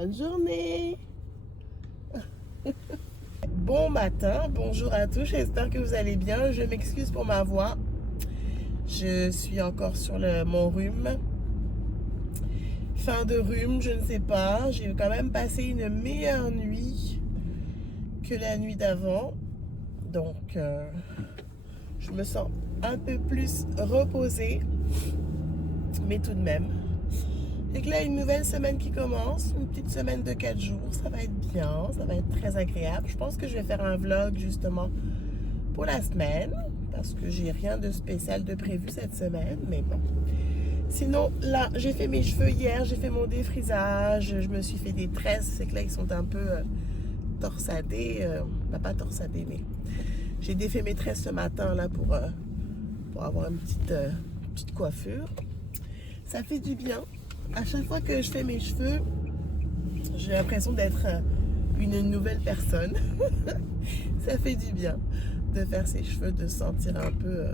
Bonne journée. Bon matin, bonjour à tous, j'espère que vous allez bien. Je m'excuse pour ma voix. Je suis encore sur mon rhume. Fin de rhume, je ne sais pas. J'ai quand même passé une meilleure nuit que la nuit d'avant. Donc, je me sens un peu plus reposée. Mais tout de même. Et que là, une nouvelle semaine qui commence, une petite semaine de 4 jours, ça va être bien, ça va être très agréable. Je pense que je vais faire un vlog justement pour la semaine, parce que j'ai rien de spécial de prévu cette semaine, mais bon. Sinon, là, j'ai fait mes cheveux hier, j'ai fait mon défrisage, je me suis fait des tresses, c'est que là, ils sont un peu torsadés, pas torsadés, mais j'ai défait mes tresses ce matin, là, pour avoir une petite coiffure. Ça fait du bien. À chaque fois que je fais mes cheveux, j'ai l'impression d'être une nouvelle personne. Ça fait du bien de faire ses cheveux, de sentir un peu,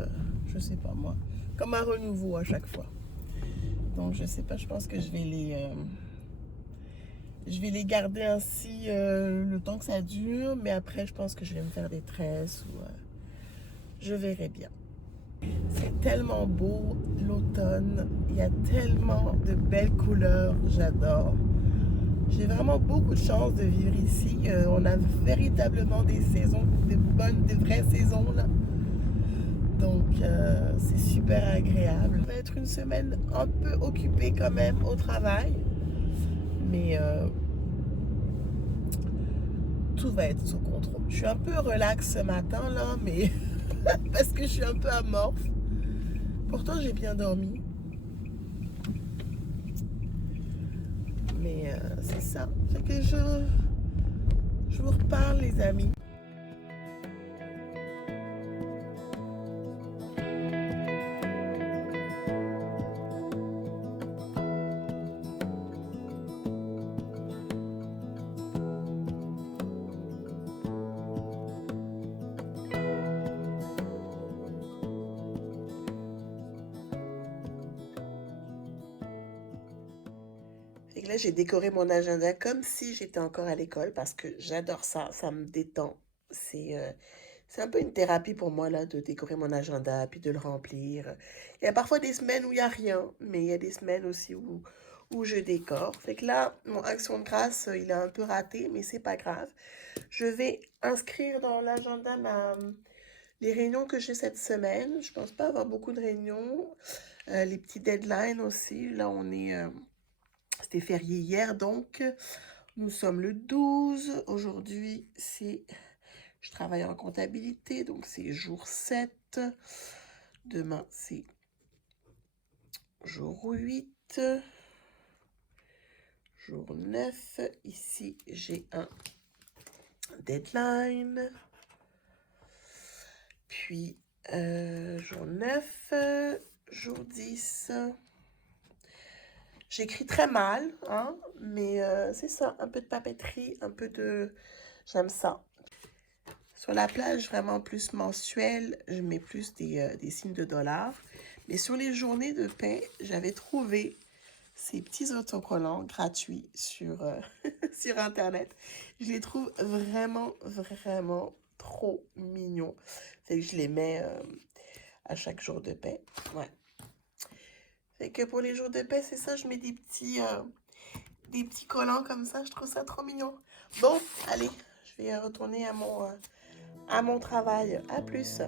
je sais pas moi, comme un renouveau à chaque fois. Donc je sais pas, je pense que je vais les garder ainsi le temps que ça dure, mais après je pense que je vais me faire des tresses ou je verrai bien. C'est tellement beau l'automne, il y a tellement de belles couleurs, j'adore. J'ai vraiment beaucoup de chance de vivre ici. On a véritablement des saisons, des vraies saisons là. Donc c'est super agréable. Ça va être une semaine un peu occupée quand même au travail. Mais tout va être sous contrôle. Je suis un peu relax ce matin là, mais parce que je suis un peu amorphe. Pourtant j'ai bien dormi. Mais c'est ça. Fait que je vous reparle les amis. Et là, j'ai décoré mon agenda comme si j'étais encore à l'école parce que j'adore ça, ça me détend. C'est un peu une thérapie pour moi là de décorer mon agenda puis de le remplir. Il y a parfois des semaines où il n'y a rien, mais il y a des semaines aussi où je décore. Fait que là, mon action de grâce, il est un peu raté, mais c'est pas grave. Je vais inscrire dans l'agenda les réunions que j'ai cette semaine. Je pense pas avoir beaucoup de réunions. Les petits deadlines aussi. Là, c'était férié hier, donc nous sommes le 12. Aujourd'hui, je travaille en comptabilité, donc c'est jour 7. Demain, c'est jour 8. Jour 9. Ici, j'ai un deadline. Puis, jour 9, jour 10. J'écris très mal, hein, mais c'est ça, un peu de papeterie, un peu de... J'aime ça. Sur la plage vraiment plus mensuelle, je mets plus des signes de dollars. Mais sur les journées de paix, j'avais trouvé ces petits autocollants gratuits sur Internet. Je les trouve vraiment, vraiment trop mignons. Fait que je les mets à chaque jour de paix. Ouais. Fait que pour les jours de paix, c'est ça, je mets des petits collants comme ça. Je trouve ça trop mignon. Bon, allez, je vais retourner à mon travail. À plus.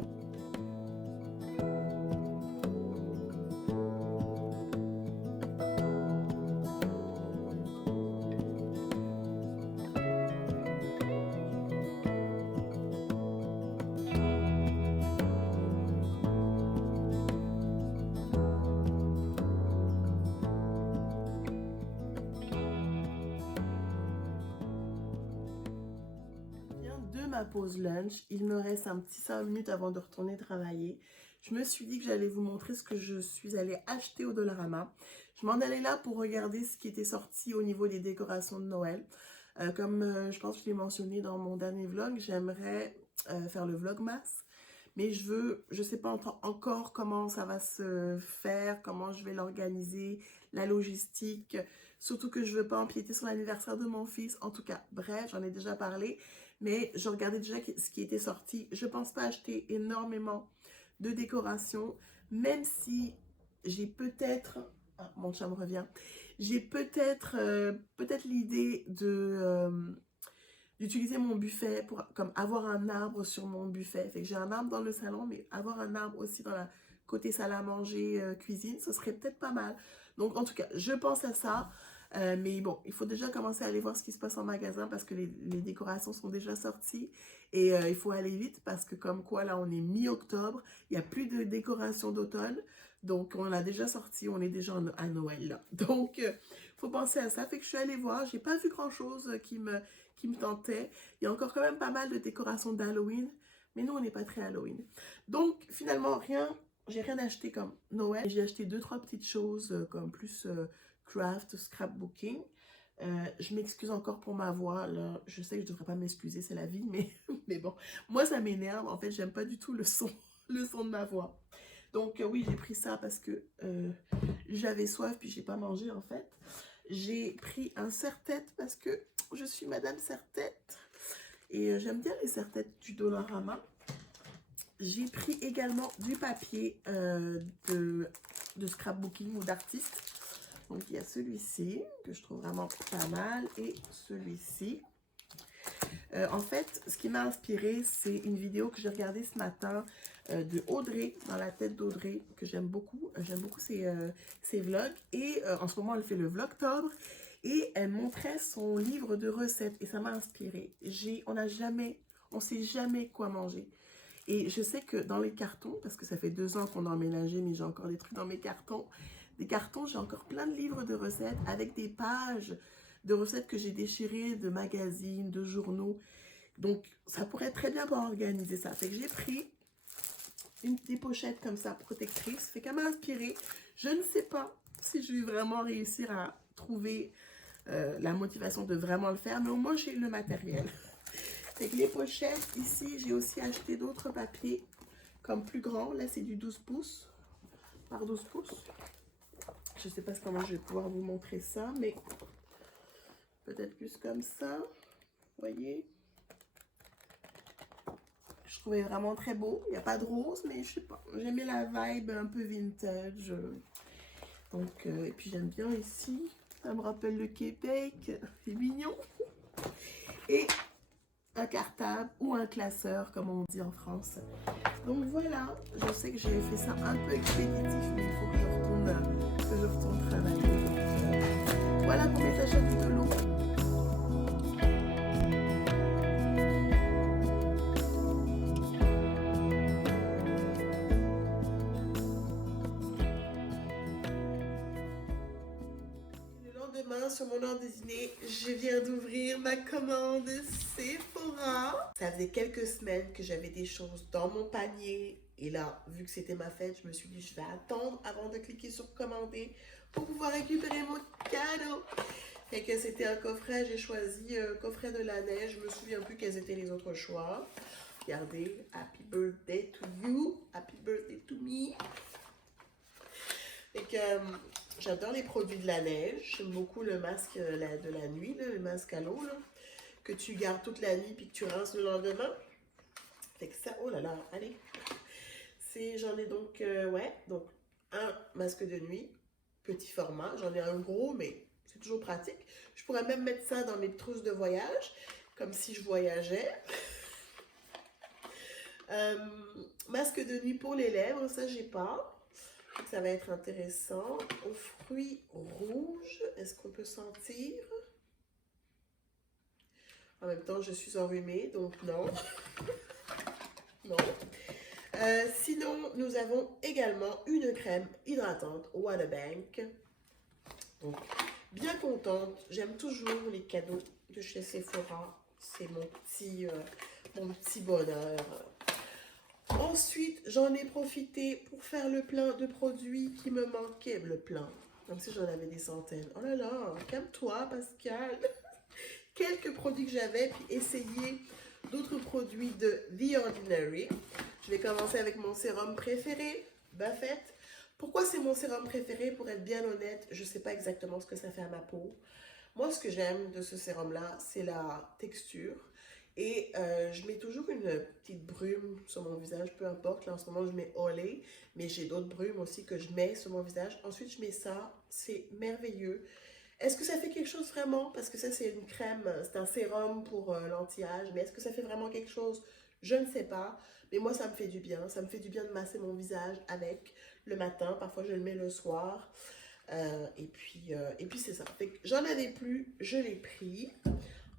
De ma pause lunch, il me reste un petit 5 minutes avant de retourner travailler. Je me suis dit que j'allais vous montrer ce que je suis allée acheter au Dollarama. Je m'en allais là pour regarder ce qui était sorti au niveau des décorations de Noël. Comme je pense que je l'ai mentionné dans mon dernier vlog, j'aimerais faire le vlogmas. Mais je sais pas encore comment ça va se faire, comment je vais l'organiser, la logistique. Surtout que je veux pas empiéter sur l'anniversaire de mon fils. En tout cas, bref, j'en ai déjà parlé. Mais je regardais déjà ce qui était sorti. Je pense pas acheter énormément de décoration. Même si j'ai peut-être... Ah, mon chat me revient. J'ai peut-être l'idée de... d'utiliser mon buffet pour comme avoir un arbre sur mon buffet. Fait que j'ai un arbre dans le salon, mais avoir un arbre aussi dans la côté salle à manger, cuisine, ce serait peut-être pas mal. Donc en tout cas, je pense à ça. Mais bon, il faut déjà commencer à aller voir ce qui se passe en magasin parce que les décorations sont déjà sorties. Et il faut aller vite parce que comme quoi, là, on est mi-octobre. Il n'y a plus de décoration d'automne. Donc, on l'a déjà sorti. On est déjà à Noël, là. Donc, il faut penser à ça. Fait que je suis allée voir. J'ai pas vu grand-chose qui me tentait. Il y a encore quand même pas mal de décorations d'Halloween. Mais nous, on n'est pas très Halloween. Donc, finalement, j'ai rien acheté comme Noël. J'ai acheté 2-3 petites choses comme plus craft, scrapbooking. Je m'excuse encore pour ma voix. Là. Je sais que je ne devrais pas m'excuser, c'est la vie, mais bon. Moi, ça m'énerve. En fait, j'aime pas du tout le son de ma voix. Donc, oui, j'ai pris ça parce que j'avais soif puis j'ai pas mangé, en fait. J'ai pris un serre-tête parce que je suis Madame Serre-tête. Et j'aime bien les serre-têtes du Dollarama. J'ai pris également du papier de scrapbooking ou d'artiste. Donc, il y a celui-ci que je trouve vraiment pas mal et celui-ci. En fait, ce qui m'a inspiré, c'est une vidéo que j'ai regardée ce matin de Audrey, dans la tête d'Audrey, que j'aime beaucoup. J'aime beaucoup ses vlogs. Et en ce moment, elle fait le Vlogtober. Et elle montrait son livre de recettes. Et ça m'a inspiré. On ne sait jamais quoi manger. Et je sais que dans les cartons, parce que ça fait 2 ans qu'on a emménagé, mais j'ai encore des trucs dans mes cartons. Des cartons, j'ai encore plein de livres de recettes avec des pages de recettes que j'ai déchirées de magazines, de journaux. Donc, ça pourrait très bien pour organiser ça. Fait que j'ai pris des pochettes comme ça, protectrices. Fait qu'elle m'a inspirée. Je ne sais pas si je vais vraiment réussir à trouver la motivation de vraiment le faire, mais au moins, j'ai le matériel. Fait que les pochettes, ici, j'ai aussi acheté d'autres papiers comme plus grands. Là, c'est du 12 pouces par 12 pouces. Je ne sais pas comment je vais pouvoir vous montrer ça, mais peut-être plus comme ça. Vous voyez? Je trouvais vraiment très beau. Il n'y a pas de rose, mais je sais pas. J'aimais la vibe un peu vintage. Donc, et puis j'aime bien ici. Ça me rappelle le Québec. C'est mignon. Et un cartable ou un classeur, comme on dit en France. Donc voilà, je sais que j'ai fait ça un peu expéditif, mais il faut que je retourne travailler. Donc, voilà pour mes achats rigolos. Sur mon ordre de dîner, je viens d'ouvrir ma commande Sephora. Ça faisait quelques semaines que j'avais des choses dans mon panier. Et là, vu que c'était ma fête, je me suis dit, je vais attendre avant de cliquer sur commander pour pouvoir récupérer mon cadeau. Fait que c'était un coffret, j'ai choisi coffret de la neige. Je me souviens plus quels étaient les autres choix. Regardez, Happy Birthday to you, Happy Birthday to me. Fait que j'adore les produits de la neige. J'aime beaucoup le masque de la nuit, là, le masque à l'eau, que tu gardes toute la nuit puis que tu rinces le lendemain. Fait que ça, oh là là, allez. J'en ai donc, donc un masque de nuit, petit format. J'en ai un gros, mais c'est toujours pratique. Je pourrais même mettre ça dans mes trousses de voyage, comme si je voyageais. Masque de nuit pour les lèvres, ça j'ai pas. Ça va être intéressant. Aux fruits rouges, est-ce qu'on peut sentir? En même temps, je suis enrhumée, donc non. Non. Sinon, nous avons également une crème hydratante Waterbank. Donc, bien contente. J'aime toujours les cadeaux de chez Sephora. C'est mon petit bonheur. Ensuite, j'en ai profité pour faire le plein de produits qui me manquaient. Le plein, comme si j'en avais des centaines. Oh là là, calme-toi Pascal. Quelques produits que j'avais, puis essayer d'autres produits de The Ordinary. Je vais commencer avec mon sérum préféré, Buffett. Pourquoi c'est mon sérum préféré? Pour être bien honnête, je ne sais pas exactement ce que ça fait à ma peau. Moi, ce que j'aime de ce sérum-là, c'est la texture. Et je mets toujours une petite brume sur mon visage, peu importe. Là, en ce moment, je mets Olay, mais j'ai d'autres brumes aussi que je mets sur mon visage. Ensuite, je mets ça. C'est merveilleux. Est-ce que ça fait quelque chose vraiment? Parce que ça, c'est une crème, c'est un sérum pour l'anti-âge. Mais est-ce que ça fait vraiment quelque chose? Je ne sais pas. Mais moi, ça me fait du bien. Ça me fait du bien de masser mon visage avec le matin. Parfois, je le mets le soir. Et puis c'est ça. J'en avais plus, je l'ai pris.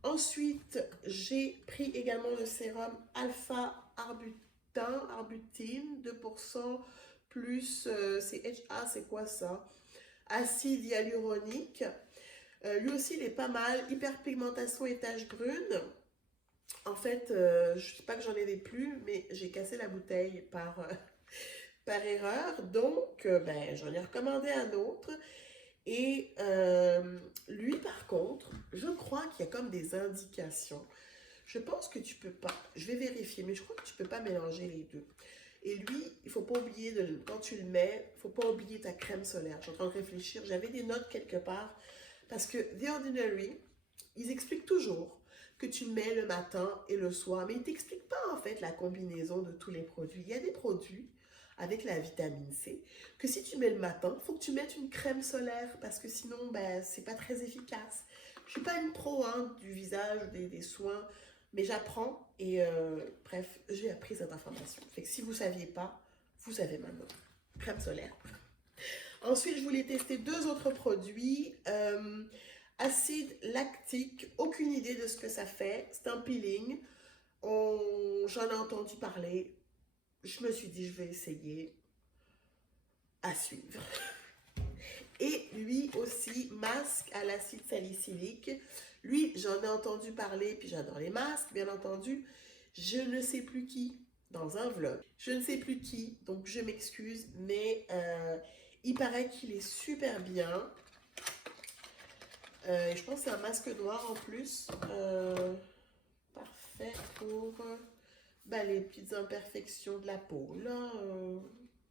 Ensuite, j'ai pris également le sérum Arbutine, 2% plus, c'est HA, c'est quoi ça? Acide hyaluronique. Lui aussi, il est pas mal. Hyperpigmentation et taches brunes. En fait, je ne sais pas que j'en ai plus, mais j'ai cassé la bouteille par erreur. Donc, ben, j'en ai recommandé un autre. Et lui, par contre, je crois qu'il y a comme des indications. Je pense que tu peux pas, je vais vérifier, mais je crois que tu peux pas mélanger les deux. Et lui, il faut pas oublier, quand tu le mets, il faut pas oublier ta crème solaire. Je suis en train de réfléchir, j'avais des notes quelque part, parce que The Ordinary, ils expliquent toujours que tu le mets le matin et le soir, mais ils t'expliquent pas en fait la combinaison de tous les produits. Il y a des produits avec la vitamine C, que si tu mets le matin, il faut que tu mettes une crème solaire parce que sinon, ben, c'est pas très efficace. Je suis pas une pro hein, du visage, des soins, mais j'apprends et bref, j'ai appris cette information. Fait que si vous saviez pas, vous savez maintenant. Crème solaire. Ensuite, je voulais tester deux autres produits. Acide lactique, aucune idée de ce que ça fait. C'est un peeling. J'en ai entendu parler. Je me suis dit, je vais essayer. À suivre. Et lui aussi, masque à l'acide salicylique. Lui, j'en ai entendu parler, puis j'adore les masques, bien entendu. Je ne sais plus qui, dans un vlog. Je ne sais plus qui, donc je m'excuse, mais il paraît qu'il est super bien. Je pense que c'est un masque noir en plus. Parfait pour les petites imperfections de la peau. Là,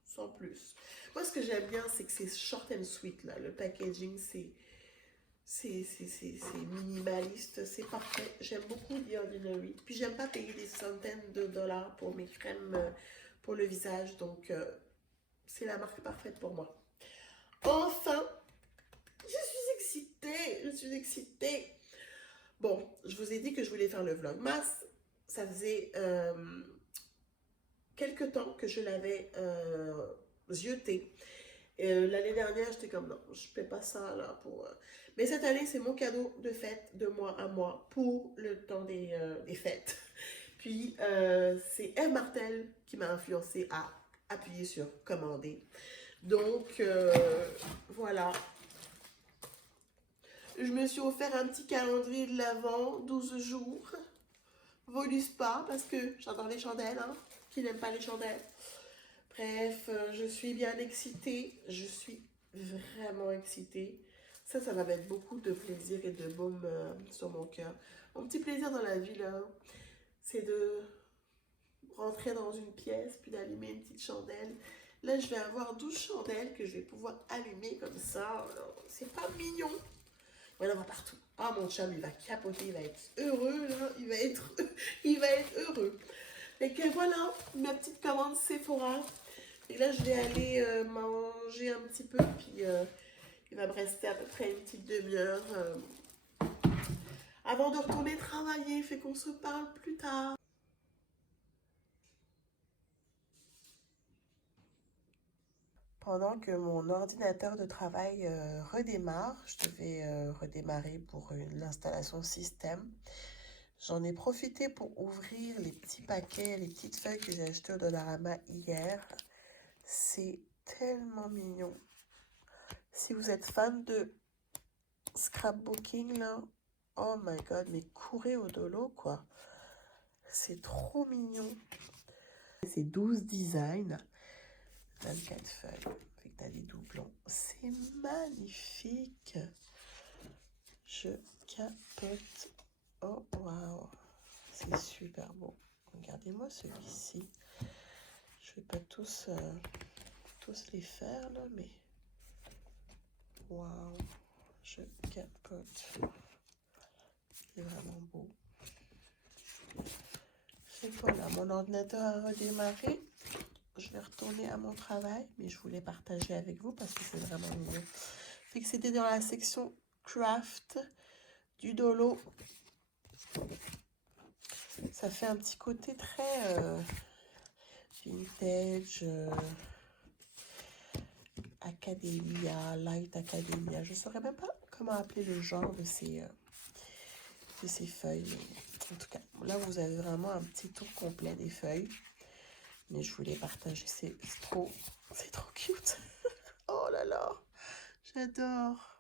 sans plus. Moi, ce que j'aime bien, c'est que c'est short and sweet. Là. Le packaging, c'est minimaliste, c'est parfait. J'aime beaucoup The Ordinary. Puis, j'aime pas payer des centaines de dollars pour mes crèmes pour le visage. Donc, c'est la marque parfaite pour moi. Enfin, je suis excitée. Je suis excitée. Bon, je vous ai dit que je voulais faire le vlogmas. Ça faisait quelques temps que je l'avais zioté. L'année dernière, j'étais comme non, je ne fais pas ça là pour. Mais cette année, c'est mon cadeau de fête de moi à moi pour le temps des fêtes. Puis c'est Eve Martel qui m'a influencé à appuyer sur commander. Donc voilà. Je me suis offert un petit calendrier de l'Avent, 12 jours. Volus pas parce que j'adore les chandelles, hein. Qui n'aime pas les chandelles? Bref, je suis bien excitée. Je suis vraiment excitée. Ça va mettre beaucoup de plaisir et de baume sur mon cœur. Mon petit plaisir dans la vie, là, c'est de rentrer dans une pièce puis d'allumer une petite chandelle. Là, je vais avoir 12 chandelles que je vais pouvoir allumer comme ça. C'est pas mignon. Il va y en avoir partout. Ah, mon chum, il va capoter, il va être heureux, là. Il va être heureux. Et que voilà, ma petite commande Sephora. Et là, je vais aller manger un petit peu, puis il va me rester à peu près une petite demi-heure avant de retourner travailler. Fait qu'on se parle plus tard. Pendant que mon ordinateur de travail redémarre, je devais redémarrer pour l'installation système. J'en ai profité pour ouvrir les petits paquets, les petites feuilles que j'ai achetées au Dollarama hier. C'est tellement mignon. Si vous êtes fan de scrapbooking, là, oh my god, mais courez au dolo, quoi. C'est trop mignon. C'est 12 designs, 24 feuilles. Fait que t'as des doublons. C'est magnifique. Je capote. Oh, waouh. C'est super beau. Regardez-moi celui-ci. Je vais pas tous tous les faire là, mais waouh, je capote. C'est vraiment beau. Et voilà, mon ordinateur a redémarré. Je vais retourner à mon travail, mais je voulais partager avec vous parce que c'est vraiment mignon. Fait que c'était dans la section craft du Dolo. Ça fait un petit côté très vintage, Academia, Light Academia. Je ne saurais même pas comment appeler le genre de ces feuilles. Mais en tout cas, là, vous avez vraiment un petit tour complet des feuilles. Mais je voulais partager, c'est trop cute. Oh là là, j'adore.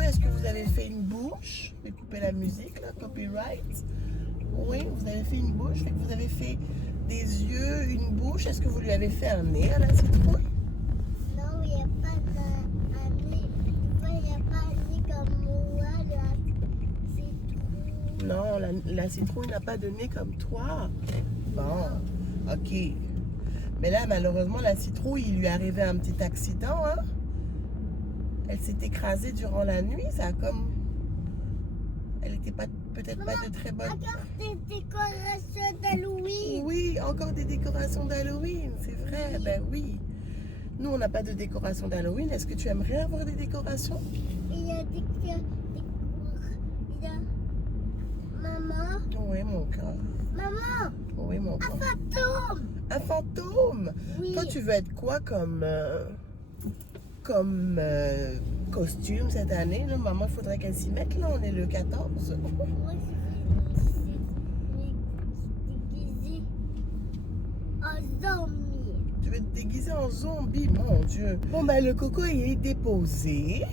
Est-ce que vous avez fait une bouche? Je vais couper la musique, là, copyright. Oui, vous avez fait une bouche. Fait que vous avez fait des yeux, une bouche. Est-ce que vous lui avez fait un nez à la citrouille? Non, il n'y a pas un nez. Il n'y a pas un nez comme moi, la citrouille. Non, la citrouille n'a pas de nez comme toi. Bon, ok. Mais là, malheureusement, la citrouille, il lui est arrivé un petit accident, hein? Elle s'est écrasée durant la nuit, ça a comme... Elle n'était peut-être pas de très bonne... Encore des décorations d'Halloween. Oui, encore des décorations d'Halloween, c'est vrai, oui. Ben oui. Nous, on n'a pas de décoration d'Halloween. Est-ce que tu aimerais avoir des décorations? Il y a des... Il y a... Maman. Oui, mon cœur. Maman. Oui, mon cœur. Un fantôme. Un fantôme? Oui. Toi, tu veux être quoi comme costume cette année? Là, maman, il faudrait qu'elle s'y mette. Là, on est le 14. Moi, je vais me déguiser en zombie. Tu veux te déguiser en zombie? Mon Dieu. Bon, ben, le coco il est déposé.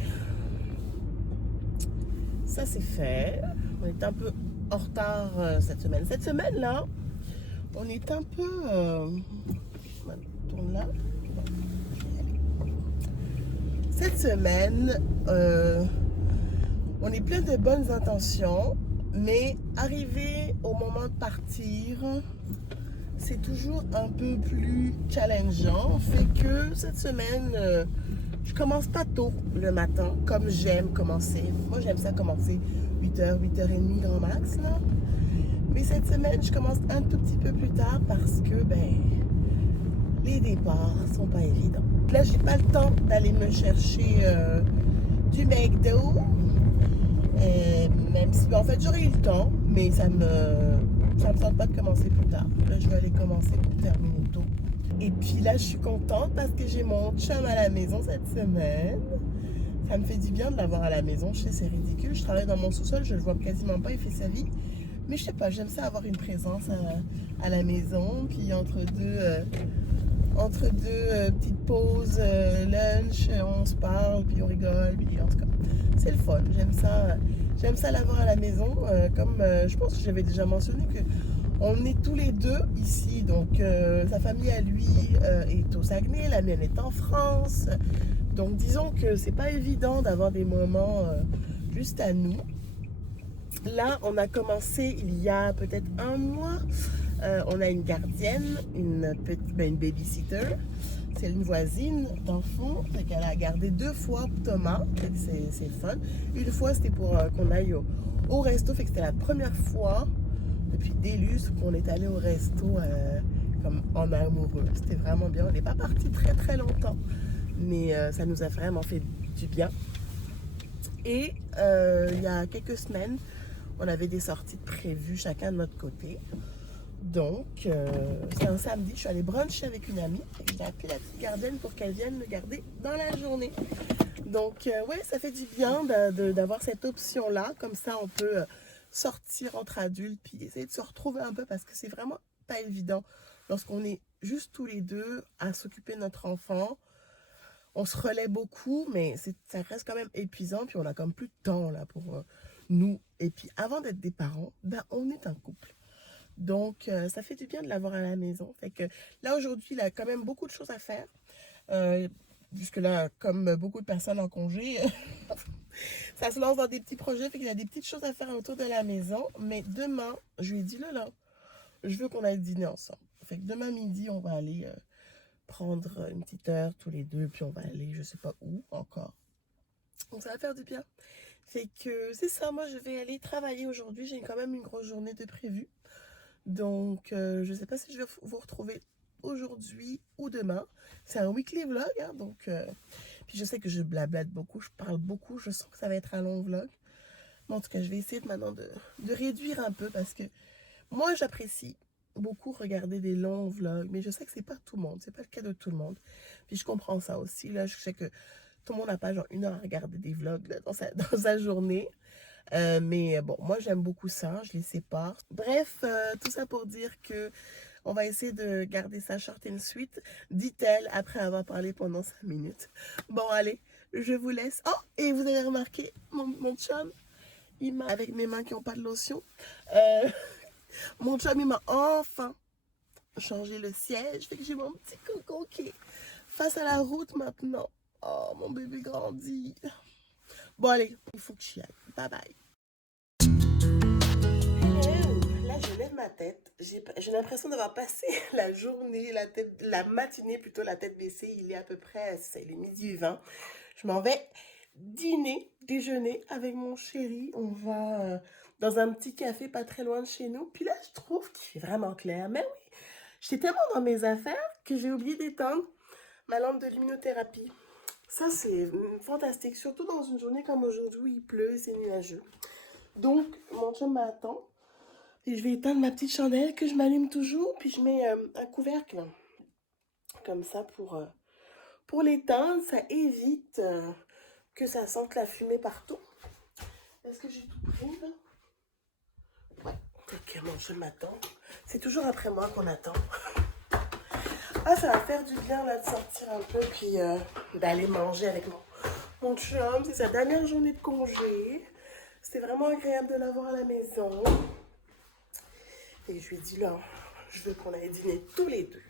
Ça, c'est fait. On est un peu en retard cette semaine. Cette semaine-là, on est un peu... tourne là. Cette semaine, on est plein de bonnes intentions, mais arrivé au moment de partir, c'est toujours un peu plus challengeant. Fait que cette semaine, je commence pas tôt le matin, comme j'aime commencer. Moi, j'aime ça commencer 8h, 8h30 grand max, là. Mais cette semaine, je commence un tout petit peu plus tard parce que, ben, les départs sont pas évidents. Là, j'ai pas le temps d'aller me chercher du McDo. Même si, en fait, j'aurais eu le temps, mais ça me tente pas de commencer plus tard. Là, je vais aller commencer pour terminer tôt. Et puis là, je suis contente parce que j'ai mon chum à la maison cette semaine. Ça me fait du bien de l'avoir à la maison. Je sais, c'est ridicule. Je travaille dans mon sous-sol, je le vois quasiment pas, il fait sa vie. Mais je sais pas, j'aime ça avoir une présence à la maison. Puis entre deux petites pauses, lunch, on se parle, puis on rigole, puis en tout cas, c'est le fun. J'aime ça l'avoir à la maison. Comme je pense que j'avais déjà mentionné que on est tous les deux ici, donc sa famille à lui est au Saguenay, la mienne est en France. Donc disons que c'est pas évident d'avoir des moments juste à nous. Là, on a commencé il y a peut-être un mois On a une gardienne, une babysitter. C'est une voisine d'enfant. Elle a gardé 2 fois Thomas. C'est fun. Une fois, c'était pour qu'on aille au resto. Fait que c'était la première fois depuis des lustres qu'on est allé au resto comme en amoureux. C'était vraiment bien. On n'est pas parti très très longtemps, mais ça nous a vraiment fait du bien. Et il y a quelques semaines, on avait des sorties de prévues chacun de notre côté. Donc, c'est un samedi, je suis allée bruncher avec une amie. J'ai appelé la petite gardienne pour qu'elle vienne me garder dans la journée. Donc, ouais, ça fait du bien d'avoir cette option-là. Comme ça, on peut sortir entre adultes puis essayer de se retrouver un peu parce que c'est vraiment pas évident lorsqu'on est juste tous les deux à s'occuper de notre enfant. On se relaie beaucoup, mais ça reste quand même épuisant. Puis on a comme plus de temps là pour nous. Et puis, avant d'être des parents, ben, on est un couple. Donc, ça fait du bien de l'avoir à la maison. Fait que là, aujourd'hui, il a quand même beaucoup de choses à faire. Puisque là, comme beaucoup de personnes en congé, ça se lance dans des petits projets. Fait qu'il y a des petites choses à faire autour de la maison. Mais demain, je lui ai dit, là, je veux qu'on aille dîner ensemble. Fait que demain midi, on va aller prendre une petite heure tous les deux. Puis on va aller, je sais pas où encore. Donc, ça va faire du bien. Fait que c'est ça, moi, je vais aller travailler aujourd'hui. J'ai quand même une grosse journée de prévue. Donc, je ne sais pas si je vais vous retrouver aujourd'hui ou demain. C'est un weekly vlog, hein, donc... puis je sais que je blablate beaucoup, je parle beaucoup, je sens que ça va être un long vlog. Mais en tout cas, je vais essayer maintenant de réduire un peu parce que moi, j'apprécie beaucoup regarder des longs vlogs, mais je sais que c'est pas tout le monde, c'est pas le cas de tout le monde. Puis je comprends ça aussi, là, je sais que tout le monde n'a pas genre 1 heure à regarder des vlogs là, dans sa journée. Mais bon, moi j'aime beaucoup ça, je les sépare. Bref, tout ça pour dire que on va essayer de garder ça short and sweet, dit-elle après avoir parlé pendant 5 minutes. Bon, allez, je vous laisse. Oh, et vous avez remarqué, mon chum, avec mes mains qui n'ont pas de lotion, mon chum, il m'a enfin changé le siège. Fait que j'ai mon petit coco qui est face à la route maintenant. Oh, mon bébé grandit. Bon, allez, il faut que j'y aille. Bye bye. Là, je lève ma tête. J'ai l'impression d'avoir passé la journée, la matinée plutôt, la tête baissée. Il est à peu près, c'est le 12h20. Je m'en vais déjeuner avec mon chéri. On va dans un petit café pas très loin de chez nous. Puis là, je trouve qu'il fait vraiment clair. Mais oui, j'étais tellement dans mes affaires que j'ai oublié d'éteindre ma lampe de luminothérapie. Ça, c'est fantastique, surtout dans une journée comme aujourd'hui où il pleut, c'est nuageux. Donc, mon chum m'attend. Et je vais éteindre ma petite chandelle que je m'allume toujours, puis je mets un couvercle comme ça pour l'éteindre. Ça évite que ça sente la fumée partout. Est-ce que j'ai tout pris là? Ouais, ok, mon chum m'attend. C'est toujours après moi qu'on attend. Ah, ça va faire du bien là de sortir un peu, puis d'aller manger avec mon chum. C'est sa dernière journée de congé. C'était vraiment agréable de l'avoir à la maison. Et je lui ai dit là, je veux qu'on aille dîner tous les deux.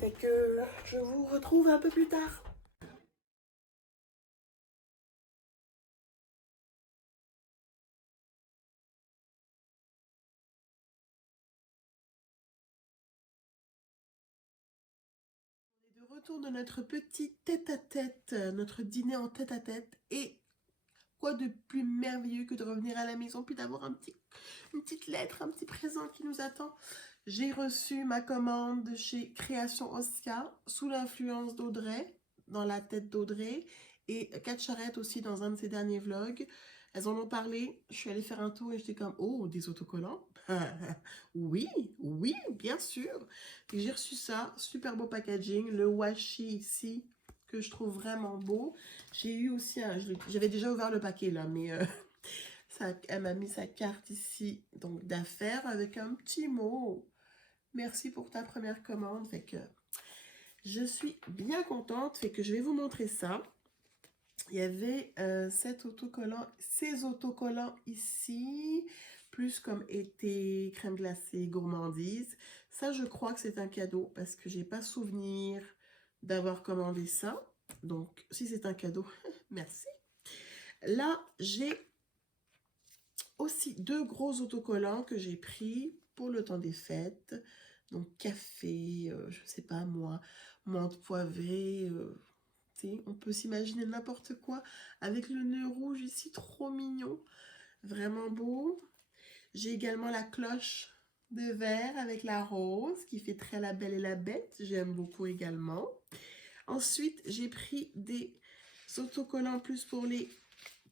Fait que je vous retrouve un peu plus tard. On est de retour de notre petit tête-à-tête, notre dîner en tête-à-tête. Et quoi de plus merveilleux que de revenir à la maison puis d'avoir une petite lettre, un petit présent qui nous attend. J'ai reçu ma commande de chez Création Oscar sous l'influence d'Audrey, dans la tête d'Audrey, et Kat Charrette aussi dans un de ses derniers vlogs. Elles en ont parlé, je suis allée faire un tour et j'étais comme, oh, des autocollants. Oui, oui, bien sûr. J'ai reçu ça, super beau packaging, le washi ici, que je trouve vraiment beau. J'ai eu aussi j'avais déjà ouvert le paquet là, mais elle m'a mis sa carte ici, donc d'affaires, avec un petit mot. Merci pour ta première commande. Fait que je suis bien contente. Fait que je vais vous montrer ça. Il y avait ces autocollants ici, plus comme été, crème glacée, gourmandise. Ça, je crois que c'est un cadeau parce que j'ai pas souvenir d'avoir commandé ça. Donc, si c'est un cadeau, merci. Là, j'ai aussi 2 gros autocollants que j'ai pris. pour le temps des fêtes. Donc café, je sais pas moi, menthe poivrée, on peut s'imaginer n'importe quoi. Avec le nœud rouge ici, trop mignon, vraiment beau. J'ai également la cloche de verre avec la rose qui fait très la belle et la bête. J'aime beaucoup également. Ensuite, j'ai pris des autocollants plus pour les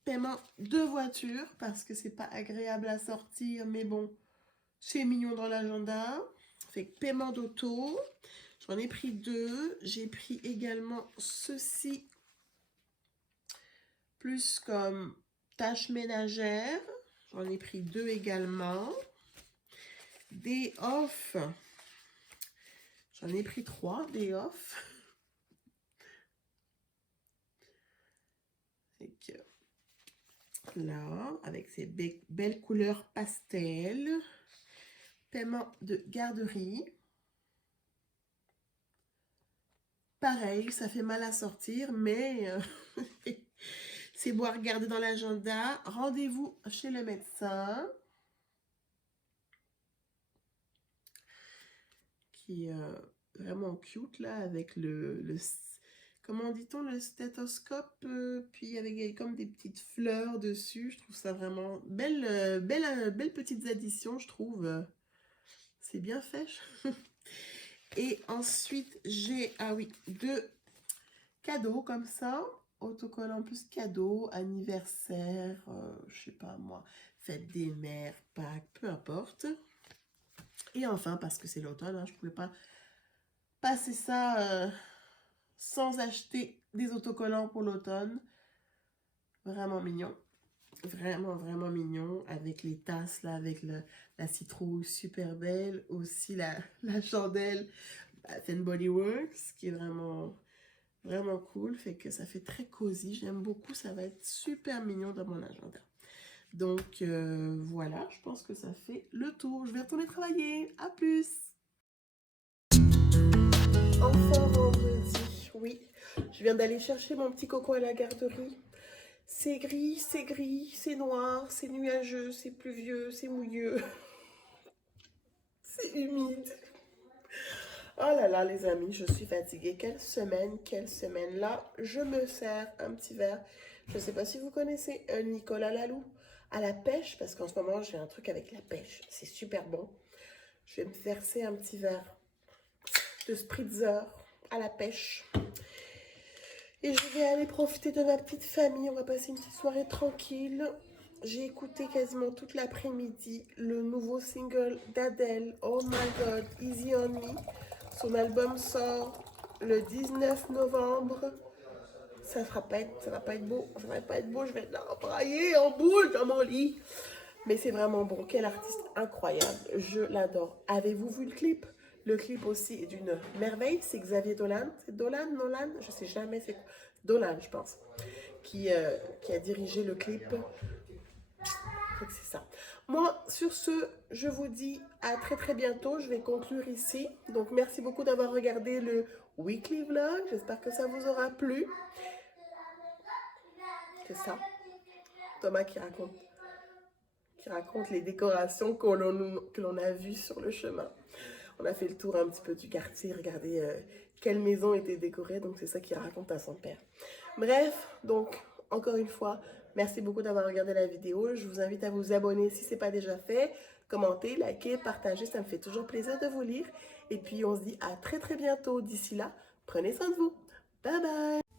paiements de voiture parce que c'est pas agréable à sortir, mais bon, c'est mignon dans l'agenda. Fait que paiement d'auto, j'en ai pris 2. J'ai pris également ceci, plus comme tâches ménagères. J'en ai pris 2 également. Des off, j'en ai pris 3, des off. Fait que là, avec ces belles couleurs pastel. Paiement de garderie. Pareil, ça fait mal à sortir, mais c'est beau à regarder dans l'agenda. Rendez-vous chez le médecin. Qui est vraiment cute là, avec comment dit-on, le stéthoscope, puis avec comme des petites fleurs dessus. Je trouve ça vraiment belle petites additions, je trouve. C'est bien fait. Et ensuite, j'ai, ah oui, 2 cadeaux comme ça. Autocollant plus cadeau, anniversaire, je sais pas moi, fête des mères, Pâques, peu importe. Et enfin, parce que c'est l'automne, hein, je pouvais pas passer ça sans acheter des autocollants pour l'automne. Vraiment mignon. Vraiment, vraiment mignon. Avec les tasses, là, avec la citrouille super belle. Aussi la chandelle Bath & Body Works, qui est vraiment, vraiment cool. Fait que ça fait très cosy. J'aime beaucoup. Ça va être super mignon dans mon agenda. Donc, voilà. Je pense que ça fait le tour. Je vais retourner travailler. À plus! Enfin vendredi, oui. Je viens d'aller chercher mon petit coco à la garderie. C'est gris, c'est noir, c'est nuageux, c'est pluvieux, c'est mouilleux. C'est humide. Oh là là les amis, je suis fatiguée. Quelle semaine. Là, je me sers un petit verre. Je ne sais pas si vous connaissez Nicolas Lalou à la pêche, parce qu'en ce moment j'ai un truc avec la pêche. C'est super bon. Je vais me verser un petit verre de spritzer à la pêche. Et je vais aller profiter de ma petite famille. On va passer une petite soirée tranquille. J'ai écouté quasiment toute l'après-midi le nouveau single d'Adèle, Oh My God, Easy On Me. Son album sort le 19 novembre. Ça va pas être beau. Ça va pas être beau. Je vais être là brailler en boule dans mon lit. Mais c'est vraiment bon. Quel artiste incroyable. Je l'adore. Avez-vous vu le clip? Le clip aussi est d'une merveille. C'est Xavier Dolan. C'est Dolan, Nolan? Je sais jamais c'est quoi. Dolan, je pense. Qui a dirigé le clip. C'est ça. Moi, sur ce, je vous dis à très très bientôt. Je vais conclure ici. Donc, merci beaucoup d'avoir regardé le weekly vlog. J'espère que ça vous aura plu. C'est ça. Thomas qui raconte les décorations que l'on a vues sur le chemin. On a fait le tour un petit peu du quartier, regardez quelle maison était décorée, donc c'est ça qu'il raconte à son père. Bref, donc encore une fois, merci beaucoup d'avoir regardé la vidéo. Je vous invite à vous abonner si ce n'est pas déjà fait, commenter, liker, partager, ça me fait toujours plaisir de vous lire. Et puis on se dit à très très bientôt. D'ici là, prenez soin de vous. Bye bye!